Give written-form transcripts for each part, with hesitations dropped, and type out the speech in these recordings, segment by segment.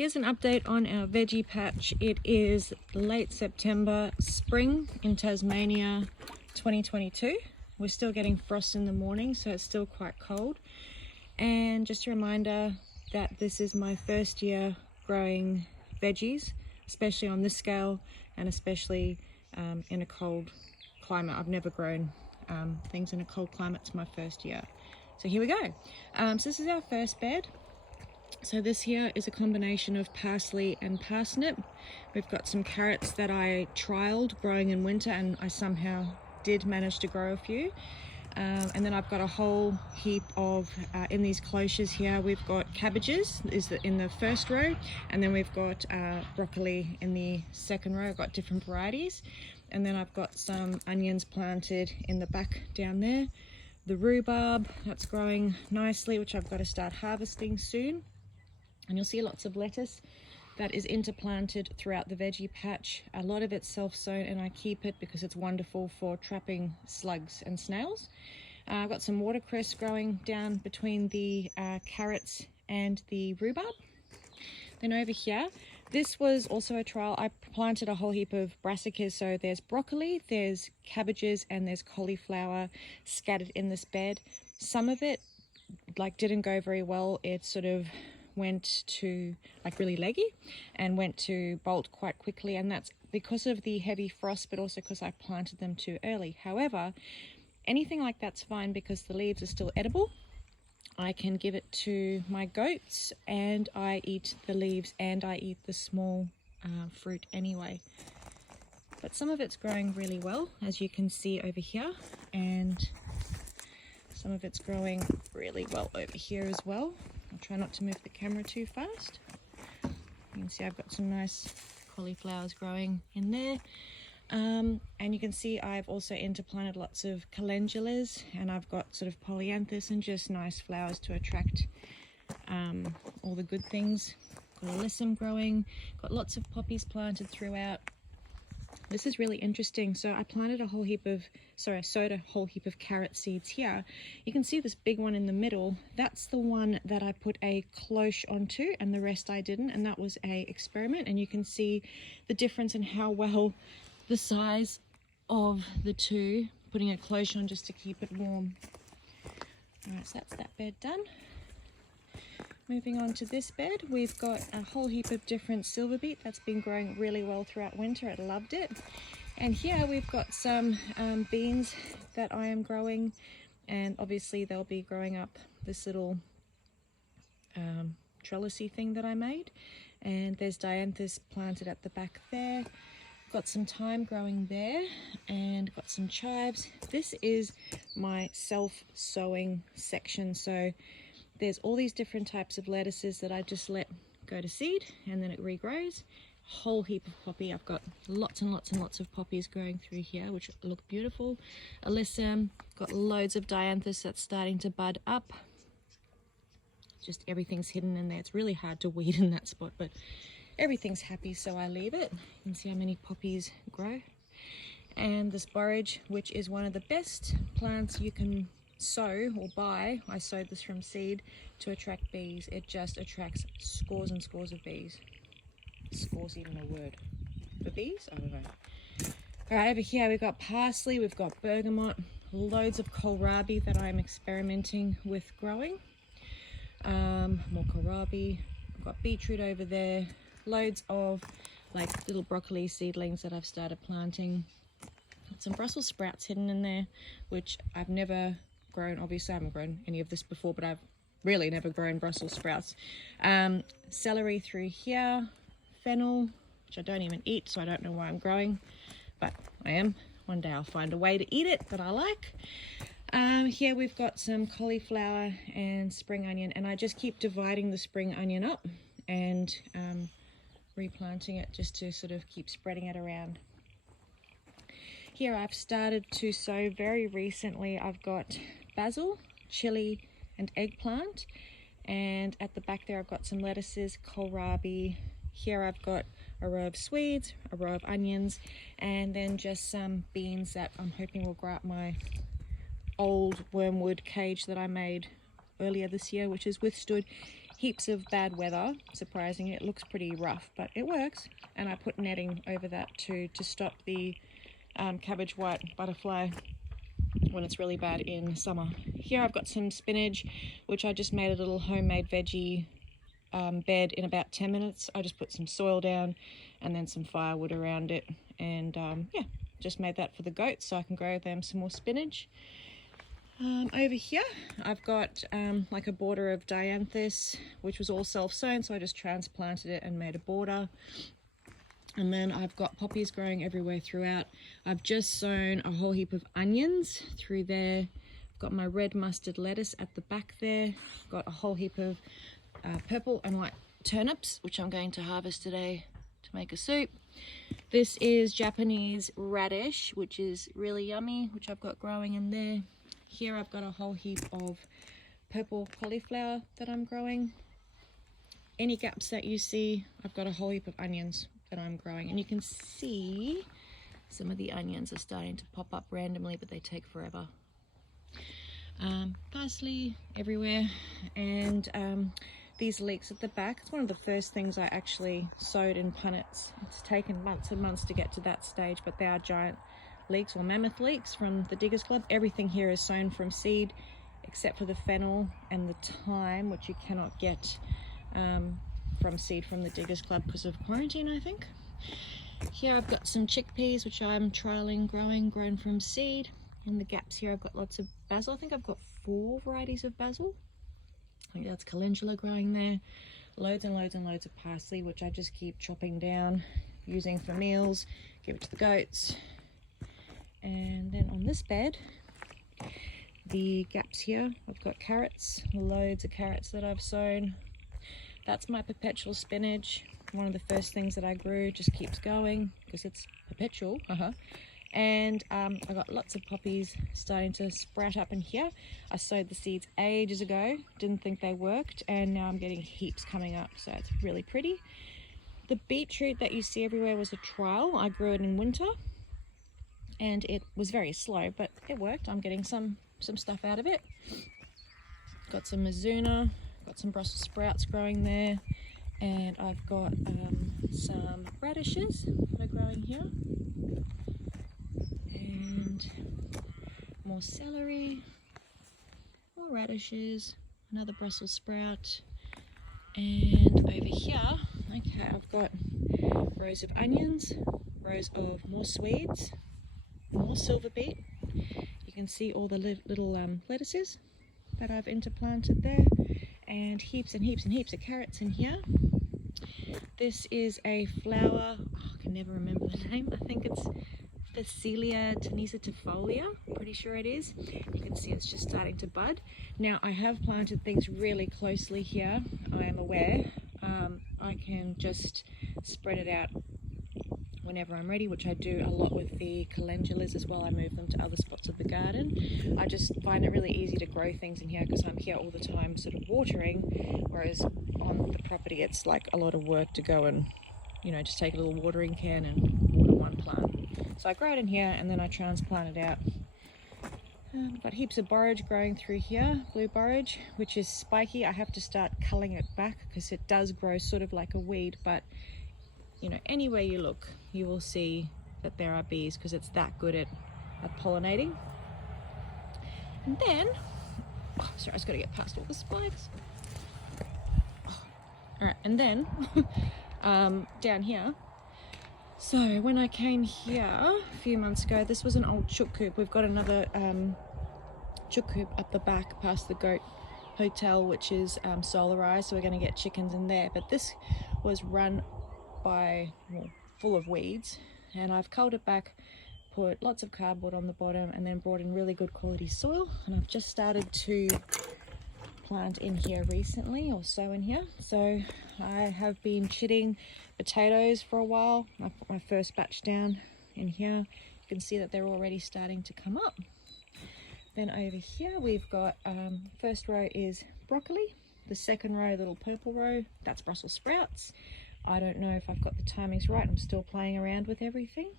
Here's an update on our veggie patch. It is late September, spring in Tasmania 2022. We're still getting frost in the morning, so it's still quite cold. And just a reminder that this is my first year growing veggies, especially on this scale and especially in a cold climate. I've never grown things in a cold climate. It's my first year. So here we go. So this is our first bed. So this here is a combination of parsley and parsnip. We've got some carrots that I trialed growing in winter, and I somehow did manage to grow a few. And then I've got a whole heap of, in these cloches here, we've got cabbages in the first row, and then we've got broccoli in the second row. I've got different varieties. And then I've got some onions planted in the back down there. The rhubarb, that's growing nicely, which I've got to start harvesting soon. And you'll see lots of lettuce that is interplanted throughout the veggie patch. A lot of it's self-sown, and I keep it because it's wonderful for trapping slugs and snails. I've got some watercress growing down between the carrots and the rhubarb. Then over here, this was also a trial. I planted a whole heap of brassicas. So there's broccoli, there's cabbages, and there's cauliflower scattered in this bed. Some of it didn't go very well. It sort of went to really leggy and went to bolt quite quickly, and that's because of the heavy frost, but also because I planted them too early. However, anything like that's fine because the leaves are still edible. I can give it to my goats, and I eat the leaves and I eat the small fruit anyway. But some of it's growing really well, as you can see over here, and some of it's growing really well over here as well. I'll try not to move the camera too fast. You can see I've got some nice cauliflowers growing in there. And you can see I've also interplanted lots of calendulas, and I've got sort of polyanthus and just nice flowers to attract all the good things. Got alyssum growing, got lots of poppies planted throughout. This is really interesting. So I planted I sowed a whole heap of carrot seeds here. You can see this big one in the middle. That's the one that I put a cloche onto, and the rest I didn't. And that was a experiment. And you can see the difference in how well the size of the two, putting a cloche on just to keep it warm. All right, so that's that bed done. Moving on to this bed, we've got a whole heap of different silver beet that's been growing really well throughout winter. I loved it. And here we've got some beans that I am growing, and obviously they'll be growing up this little trellisy thing that I made. And there's dianthus planted at the back there. Got some thyme growing there, and got some chives. This is my self-sowing section. So there's all these different types of lettuces that I just let go to seed, and then it regrows. Whole heap of poppy. I've got lots and lots and lots of poppies growing through here, which look beautiful. Alyssum, got loads of dianthus that's starting to bud up. Just everything's hidden in there. It's really hard to weed in that spot, but everything's happy, so I leave it. You can see how many poppies grow. And this borage, which is one of the best plants you can sow or buy. I sowed this from seed to attract bees. It just attracts scores and scores of bees. Scores even a word for bees? I don't know. All right, over here we've got parsley, we've got bergamot, loads of kohlrabi that I'm experimenting with growing. More kohlrabi. I've got beetroot over there. Loads of little broccoli seedlings that I've started planting. Got some Brussels sprouts hidden in there, which I've never grown. Obviously I haven't grown any of this before, but I've really never grown Brussels sprouts. Celery through here, fennel, which I don't even eat, so I don't know why I'm growing, but I am. One day I'll find a way to eat it that I like. Here we've got some cauliflower and spring onion, and I just keep dividing the spring onion up and replanting it just to sort of keep spreading it around. Here I've started to sow very recently. I've got basil, chili, and eggplant. And at the back there I've got some lettuces, kohlrabi. Here I've got a row of swedes, a row of onions, and then just some beans that I'm hoping will grow up my old wormwood cage that I made earlier this year, which has withstood heaps of bad weather. Surprisingly, it looks pretty rough, but it works. And I put netting over that too to stop the cabbage white butterfly when it's really bad in summer. Here I've got some spinach, which I just made a little homemade veggie bed in about 10 minutes. I just put some soil down and then some firewood around it, and yeah, just made that for the goats so I can grow them some more spinach. Over here I've got like a border of dianthus, which was all self-sown, so I just transplanted it and made a border. And then I've got poppies growing everywhere throughout. I've just sown a whole heap of onions through there. I've got my red mustard lettuce at the back there. I've got a whole heap of purple and white turnips, which I'm going to harvest today to make a soup. This is Japanese radish, which is really yummy, which I've got growing in there. Here I've got a whole heap of purple cauliflower that I'm growing. Any gaps that you see, I've got a whole heap of onions that I'm growing, and you can see some of the onions are starting to pop up randomly, but they take forever. Parsley everywhere, and these leeks at the back. It's one of the first things I actually sowed in punnets. It's taken months and months to get to that stage, but they are giant leeks or mammoth leeks from the Diggers Club. Everything here is sown from seed except for the fennel and the thyme, which you cannot get from seed from the Diggers Club because of quarantine, I think. Here I've got some chickpeas, which I'm trialing grown from seed. In the gaps here I've got lots of basil. I think I've got 4 varieties of basil. I think that's calendula growing there. Loads and loads and loads of parsley, which I just keep chopping down, using for meals, give it to the goats. And then on this bed, the gaps here, I've got carrots, loads of carrots that I've sown. That's my perpetual spinach. One of the first things that I grew, just keeps going because it's perpetual. And I got lots of poppies starting to sprout up in here. I sowed the seeds ages ago, didn't think they worked, and now I'm getting heaps coming up, so it's really pretty. The beetroot that you see everywhere was a trial. I grew it in winter and it was very slow, but it worked. I'm getting some stuff out of it. Got some mizuna, got some Brussels sprouts growing there, and I've got some radishes that are growing here, and more celery, more radishes, another Brussels sprout, and over here, okay, I've got rows of onions, rows of more Swedes, more silver beet. You can see all the little lettuces that I've interplanted there, and heaps and heaps and heaps of carrots in here. This is a flower, I can never remember the name. I think it's Phacelia tenicitifolia, pretty sure it is. You can see it's just starting to bud. Now I have planted things really closely here, I am aware. I can just spread it out whenever I'm ready, which I do a lot with the calendulas as well. I move them to other spots of the garden. I just find it really easy to grow things in here because I'm here all the time sort of watering, whereas on the property it's like a lot of work to go and, you know, just take a little watering can and water one plant. So I grow it in here and then I transplant it out. I've got heaps of borage growing through here, blue borage, which is spiky. I have to start culling it back because it does grow sort of like a weed, but you know, anywhere you look, you will see that there are bees because it's that good at pollinating. And then, oh, sorry, I just got to get past all the spikes. Oh, all right, and then down here. So when I came here a few months ago, this was an old chook coop. We've got another chook coop up the back past the goat hotel, which is solarized, so we're going to get chickens in there. But this was run by, well, full of weeds, and I've culled it back, put lots of cardboard on the bottom, and then brought in really good quality soil, and I've just started to plant in here recently, or sow in here. So I have been chitting potatoes for a while. I put my first batch down in here. You can see that they're already starting to come up. Then over here we've got first row is broccoli, the second row, little purple row, that's Brussels sprouts. I don't know if I've got the timings right. I'm still playing around with everything.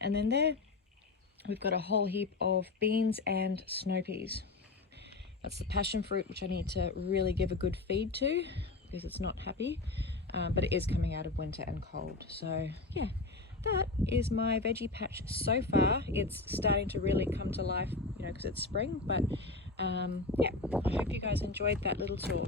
And then there, we've got a whole heap of beans and snow peas. That's the passion fruit, which I need to really give a good feed to. because it's not happy, but it is coming out of winter and cold. So yeah, that is my veggie patch so far. It's starting to really come to life, you know, because it's spring. But yeah, I hope you guys enjoyed that little tour.